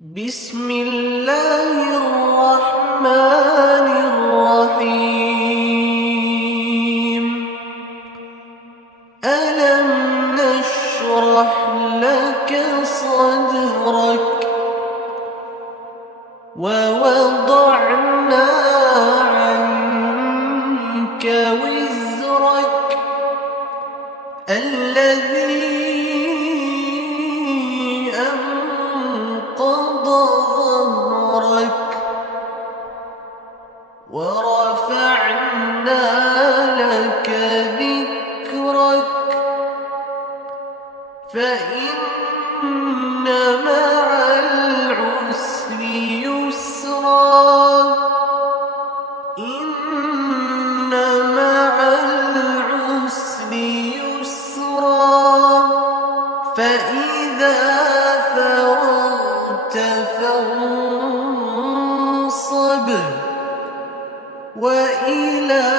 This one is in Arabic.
بسم الله الرحمن الرحيم. ألم نشرح لك صدرك ووضعنا عنك وزرك الذي أنقض ظهرك ورفعنا لك ذكرك فإن مع العسر يسرا إن مع العسر يسرا فإذا فرغت فانصب وإلى